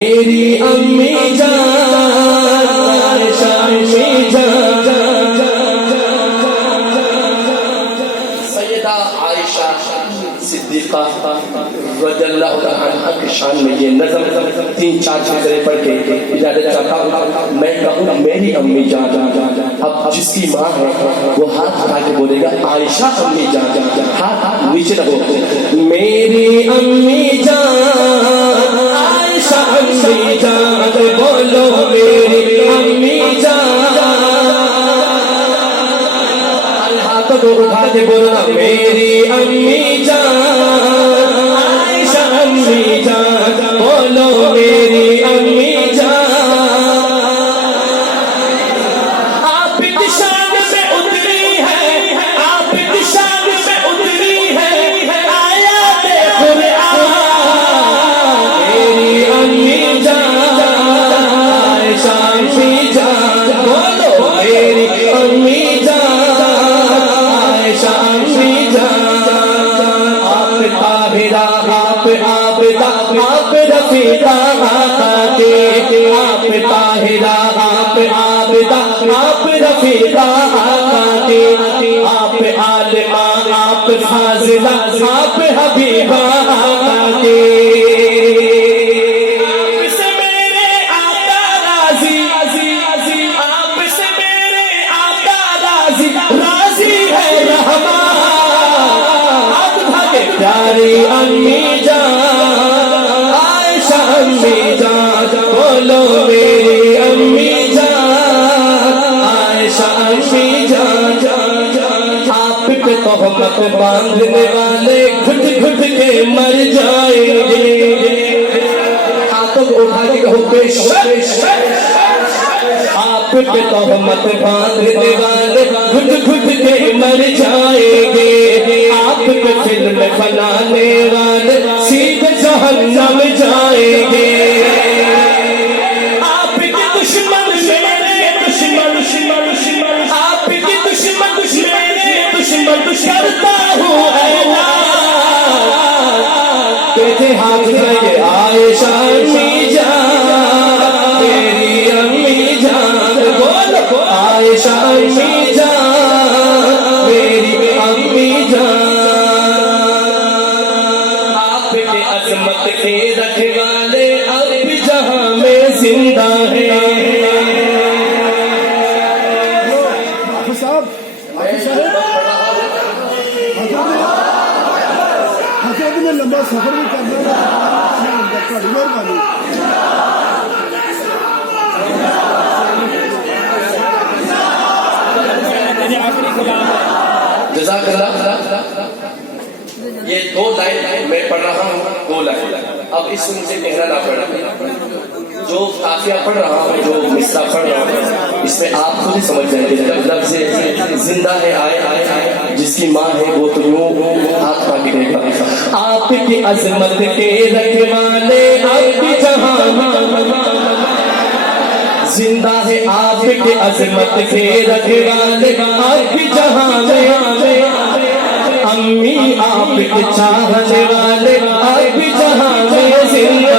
میری امی جان عائشہ امی جان سیدہ عائشہ صدیقہ رضی اللہ عنہا کی شان میں یہ نظم 3-4 چیزیں پڑھ کے اجازت چاہتا ہوں. میں کہوں میری امی جان، اب جس کی ماں ہے وہ ہاتھ اٹھا کے بولے گا عائشہ امی جان، ہاتھ نیچے رکھو. میری امی جان عائشہ امی جان، بولو میری امی جان. ہاتھ کو اٹھا کے بولنا میری امی جان عائشہ امی جان، بولو میری امی جان. آپ کی شان میں اتری ہے، آپ کی شان میں اتری ہے آیات قرآن. میری امی جان عائشہ امی جان، بولو میری امی جان عائشہ امی جان. آپ طاہرہ، آپ عابدہ، آپ رفیقہ آقا کے. آپ طاہرہ، آپ عابدہ، آپ رفیقہ آقا کے. آپ عالمہ، آپ فاضلہ، آپ حبیبہ آقا کے. آپ سے میرے آقا راضی، آپ سے میرے آقا راضی، راضی ہے رحمان. پیاری امی جان عائشہ امی جان، بولو میری امی جان عائشہ امی جان. آپ پہ تہمت باندھنے والے گھٹ گھٹ کے مر جائیں گے. ہاتھوں کو اٹھا کے کہو بے شک. آپ پہ تہمت باندھنے والے گھٹ گھٹ کے مر جائیں گے. آپ پہ فلم بنانے والے سیدھے جہنم جائیں گے. آپ کے دشمن میرے دشمن، آپ کے دشمن میرے دشمن کرتا ہوں اعلان. تیرے ہاتھ میں عائشہ امی جان، میری امی جان، بولو عائشہ امی جان، میری امی جان. آپ کے عظمت کے رکھوالے اب بھی جہاں میں زندہ ہیں. لمبا سفر بھی کرنا مہربانی. جزاک اللہ. یہ 2 لائن میں پڑھ رہا ہوں، 2 لائن. اب اس میں مجھے کہنا نہ پڑا، جو قافیہ پڑھ رہا ہوں، جو مصرع پڑھ رہا ہوں، اس میں آپ خود ہی سمجھ جائیں گے. جب لفظ زندہ ہے آئے، جس کی ماں ہے وہ تو یوں ہاتھ مانگے دے گا. آپ کی عظمت کے رکھوالے آپ کی جہاں زندہ ہے. آپ کی عظمت کے رکھوالے آپ کی جہاں میں. امی آپ کے چاہنے والے آپ کی جہاں میں زندہ